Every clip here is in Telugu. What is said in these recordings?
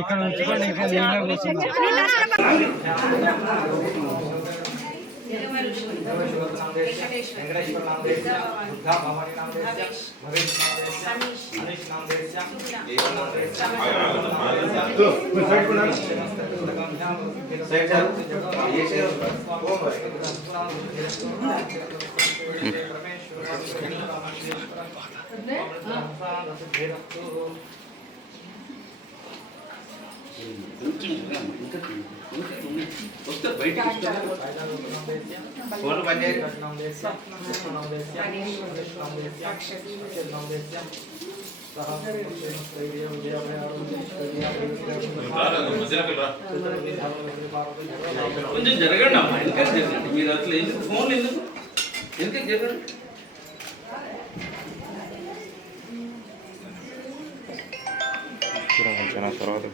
ఇక్కడ ఉంచుకోండి. వెంకటేశ్వర నామ దేశ బుద్ధ భవాని నామ దేశ భవేష్ నామ దేశ అనీష్ నామ దేశ ఏక నామ దేశ तो साइड को ना साइड जाओ ये से ओ उसका बैठ फोन बजे नाम देश नाम देश नाम देश కొంచెం జరగండి అమ్మా. ఎందుకంటే జరగండి మీరు అట్లా ఎందుకు ఫోన్ ఎందుకు జరగండి. తర్వాత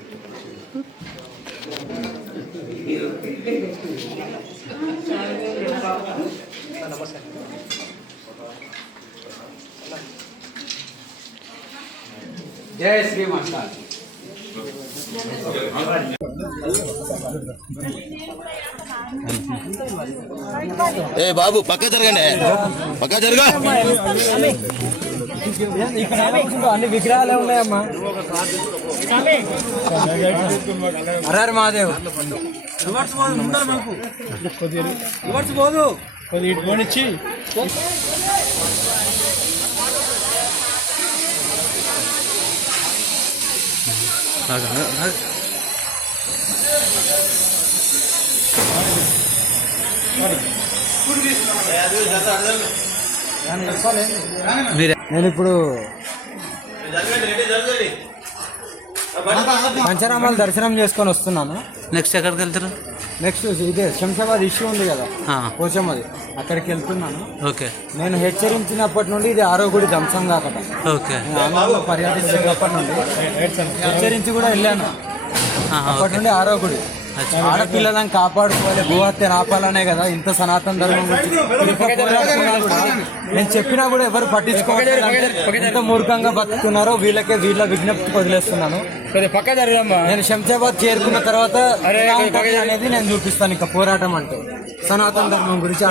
जय श्री माता। ए बाबू पक्का जरगंడి పక్కా జరగా అన్ని విగ్రహాలే ఉన్నాయమ్మా. హర మహాదేవ్. పోదు కొద్దిచ్చి నేను ఇప్పుడు పంచరామాలు దర్శనం చేసుకొని వస్తున్నాను. నెక్స్ట్ ఎక్కడికి వెళ్తారు? నెక్స్ట్ ఇదే శంషాబాద్ ఇష్యూ ఉంది కదా పోచమ్మది, అక్కడికి వెళ్తున్నాను. ఓకే. నేను హెచ్చరించినప్పటి నుండి ఇది ఆరో గుడి ధ్వంసం కాకట. ఓకే. పర్యటించినప్పటి నుండి హెచ్చరించి కూడా వెళ్ళాను. అప్పటి నుండి ఆరో గుడి ఆడపిల్లలను కాపాడుకోవాలి, భూహత్యను ఆపాలనే కదా ఇంత సనాతన ధర్మం గురించి నేను చెప్పినా కూడా ఎవరు పట్టించుకోవట్లేదు. ఎంత మూర్ఖంగా బతుకుతున్నారో వీళ్ళ విజ్ఞప్తికి వదిలేస్తున్నాను. నేను శంషాబాద్ చేరుకున్న తర్వాత అనేది నేను చూపిస్తాను. ఇంకా పోరాటం అంటే సనాతన ధర్మం గురించి